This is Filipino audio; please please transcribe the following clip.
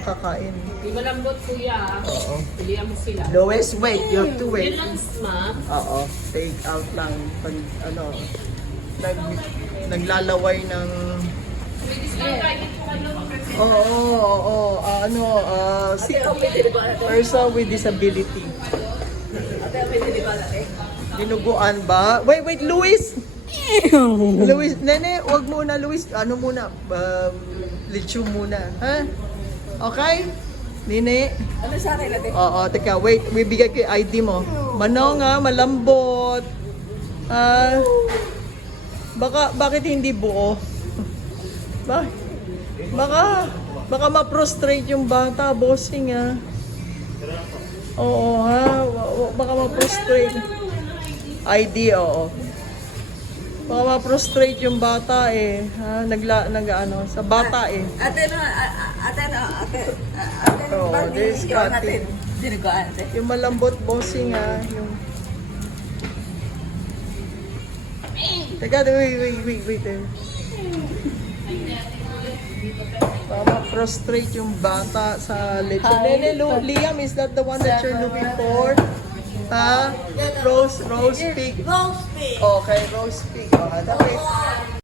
Kakain. Di malambot kuya. Oo. Pilihan mo sila. Lowest weight, you have to wait. Yun lang, ma. Oo, take out lang. Pag, naglalaway ng... May discount tayo po kayo. Person with disability. Dinuguan ba? Wait, Luis! Luis, nene, wag muna, Luis. Ano muna? Lechon muna. Ha? Okay? Nene? Ano sa akin natin? Oo, teka, wait. Bibigay ko yung ID mo. Manong ha, malambot. Bakit hindi buo? Baka ma-prostrate yung bata, bossing ha. Oo ha, baka ma-prostrate. ID, oo. Baka ma-prostrate yung bata eh. Ha? Sa bata eh. Ate, Oh, this cutting. Dinuguan natin. Yung malambot, bossing ha. Yung... Teka, wait. Baka ma-prostrate yung bata sa lechon. Nene, Liam, is that the one that you're looking for? Ha? Roast pig. Roast pig. Okay, roast pig. Okay,